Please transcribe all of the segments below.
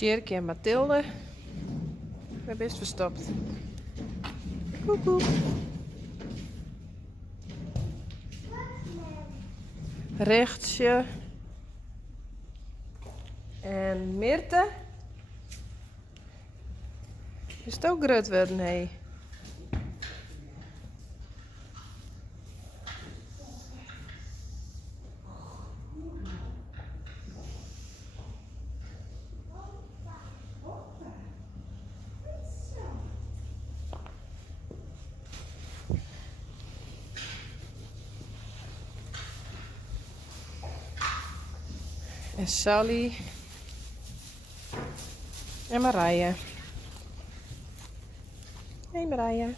Sjerkje en Mathilde. Waar best verstopt? Koekoek. Rechtsje. En Mirte. Is het ook grut worden, hé? En Sally. En Marije. Hey Marije.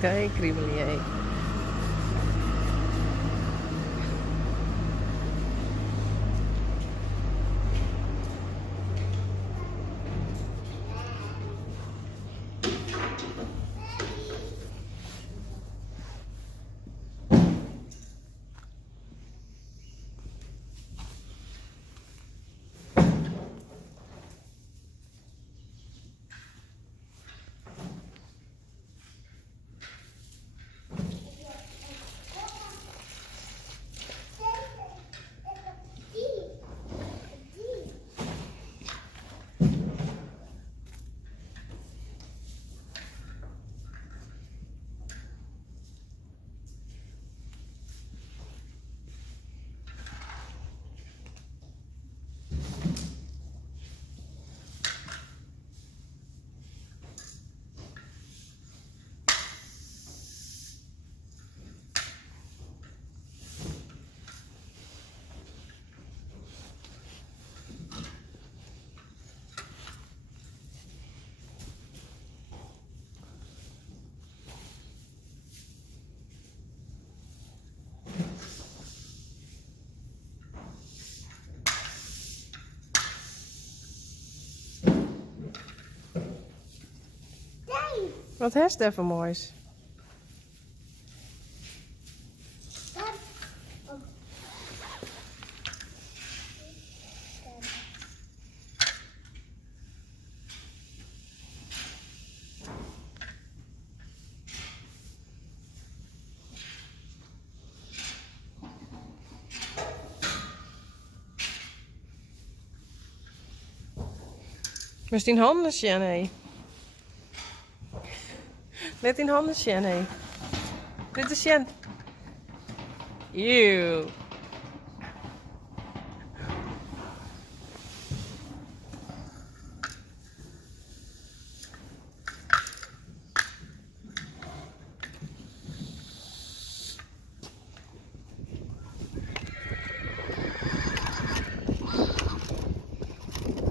Kijk, kriebelier. Wat heeft er voor moois? Met die handen zien, hé. Let die handen zien, hé. Dit is zien. Eeuw.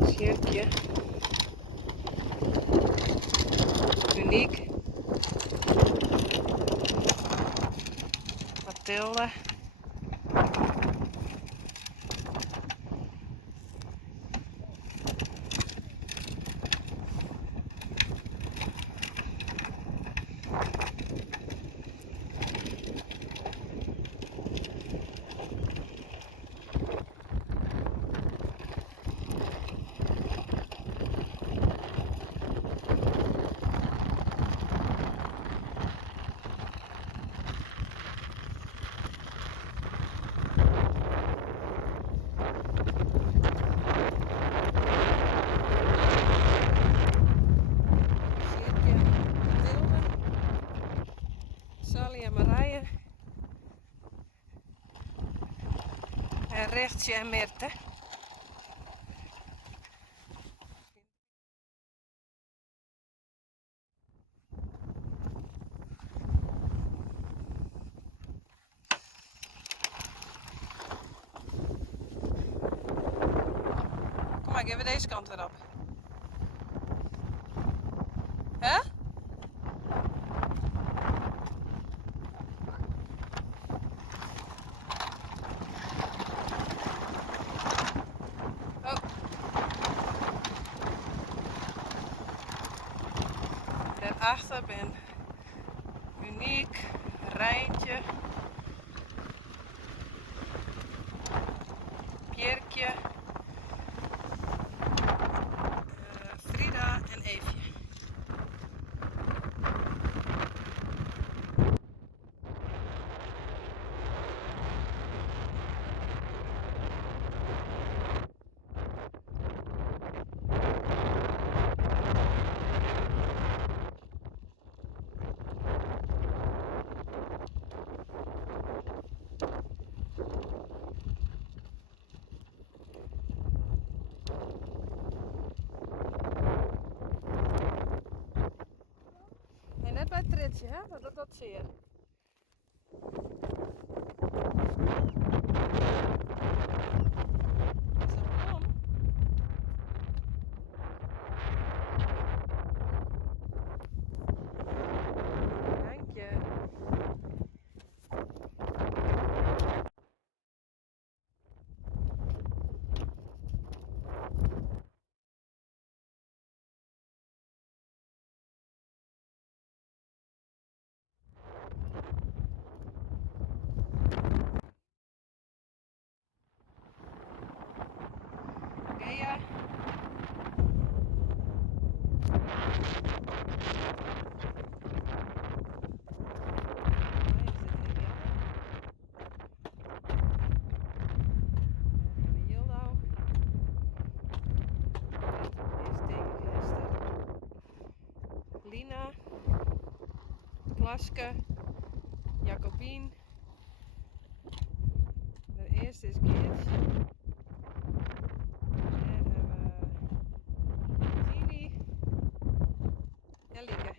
Sjerkje. Uniek. Mathilde. Rechtje en Mirte. Kom maar, geven we deze kant weer op. Hè? Oh. Daarachter ben uniek Rijntje, Pierkje, Frida en Eefje. Nee, net bij het ritje, hè? Dat zie je. Dat is een ballon. Dank je. Gea. Lina, Klaske, Jacobien. De eerste is Geertje. En hebben we Tini en Lieke.